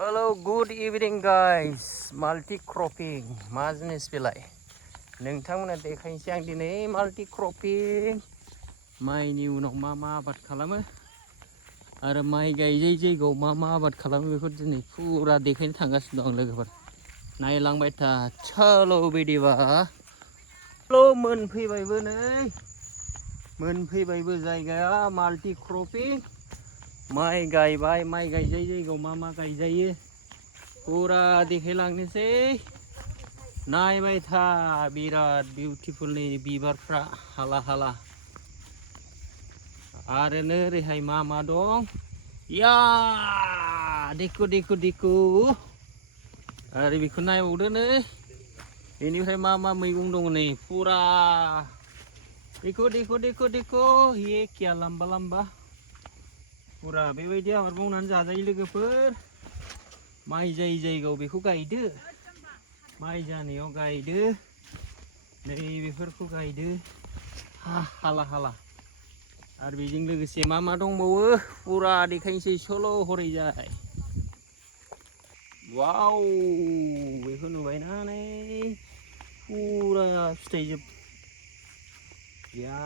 Hello, good evening guys. Multi cropping. मा जिनिस बेलाय नोंथांमोना देखायनोसै आं दिनै माल्टि क्रपिं माइनि उनाव मा आबाद खालामो आरो माइ गायजायै जायगायाव मा आबाद खालामो बेखौ दिनै फुरा देखायनो थांगासिनो दं लोगोफोर नायलांबाय था चलो बिदिबा मोनफैबायबो जायगाया माल्टि क्रपिं माइ गायबाय माइ गायजायै जायगायाव मा गायजायो फुरा देखायलांनोसै नायबाय था बिराद बिउटिफुल नै बिबारफ्रा हाला हाला आरो ओरैहाय मा दं या देखु आरो बेखौ नायबावदो नै बेनिफ्राय मा मैगं दङ नै फुरा देखो ये क्या लम्बा फुरा बेबायदि आबाद मावनानै जाजायो लोगोफोर माइ जायै जायगायाव बेखौ गायदो माइ जानायाव गायदो नै बेफोरखौ गायदो हाला आरो बेजों लोगोसे मा दंबावो फुरा देखायनोसै सल' हरैजाय वाव बेखौ नुबायना नै फुरा फिथाइजोब या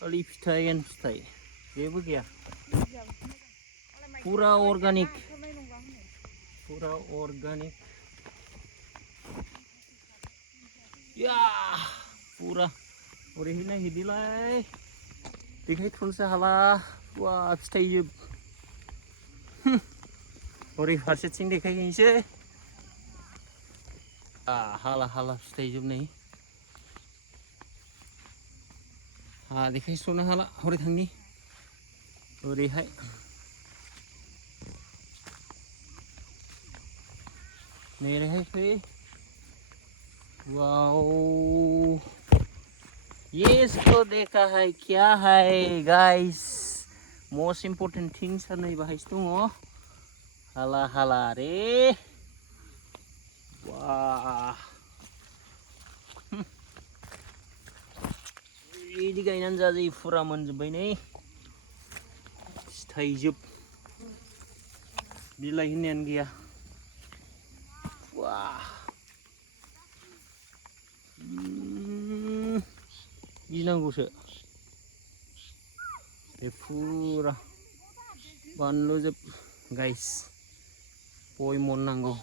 खालि फिथाइ जेबो गैया फुरा अर्गानिक या फुरा ओरैहाय नायहैदोलाय देखायथ'नोसो हाला वा फिथाइजोब ओरै फारसेथिं देखायहैनोसै हाला फिथाइजोब नै देखायस्र'नो हाला हरै थांनि ओरैहाय नेरैहाय फै वाओ ये इसको देखा है क्या है गाइस मोस्ट इम्पोर्टेंट थिंग्स नै बाहायसो दङ हाला रे वाह बिदि गायनानै जाजायो फुरा मोनजोब्बाय नै फिथाइजोब बिलाइ होननायानो गैया वाह गिनांगौसो बे फुरा बानलुजोब गाइस गय मन नांगौ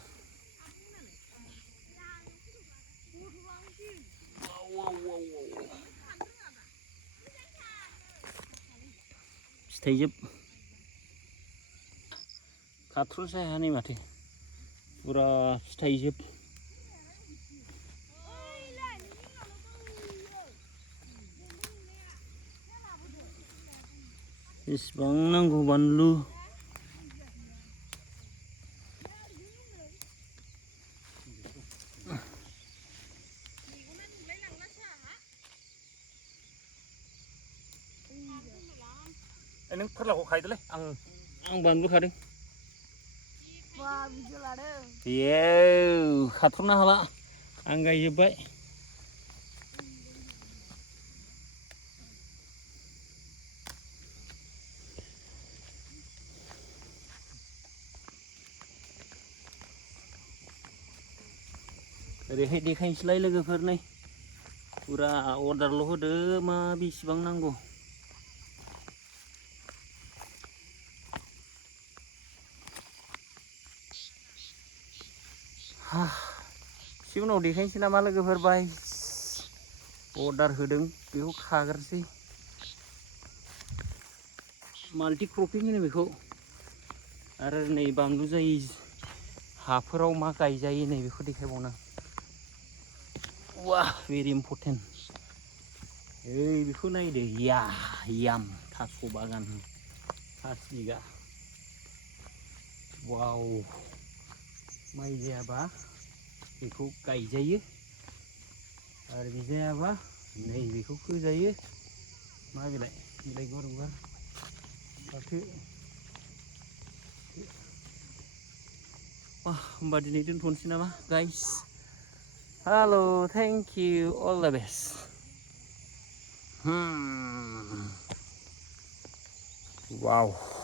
फिथाइजोब खाथ्रुस हाया नै माथो फुरा फिथाइजोब बेसेबां नांगौ बानलु नों फोरलाखौ खायदोलै आं बानलु खादों खाथ्र'नो हाला आं गायजोब्बाय ओरैहाय देखायनोसैलाय लोगोफोर नै फुरा अर्डारल' होदो मा बेसेबां नांगौ एसे उनाव देखायनोसै नामा लोगोफोर बाय अर्डार होदों बेखौ खाग्रोसै माल्टि क्रपिं होनो बेखौ आरो नै बानलु जायै हाफोराव मा गायजायो नै बेखौ देखायबावनो वाह भेरि इम्पर्टेन्ट बेखौ नायदो याम थास' बागान 5 बिगा वाव माइ जायाबा बेखौ गायजायो आरो बे जायाबा नै बेखौ फोजायो मा बिलाइ गुवार फाथो होमबा दिनै दोनथ'नोसै नामा guys hello' thank you all the best वाव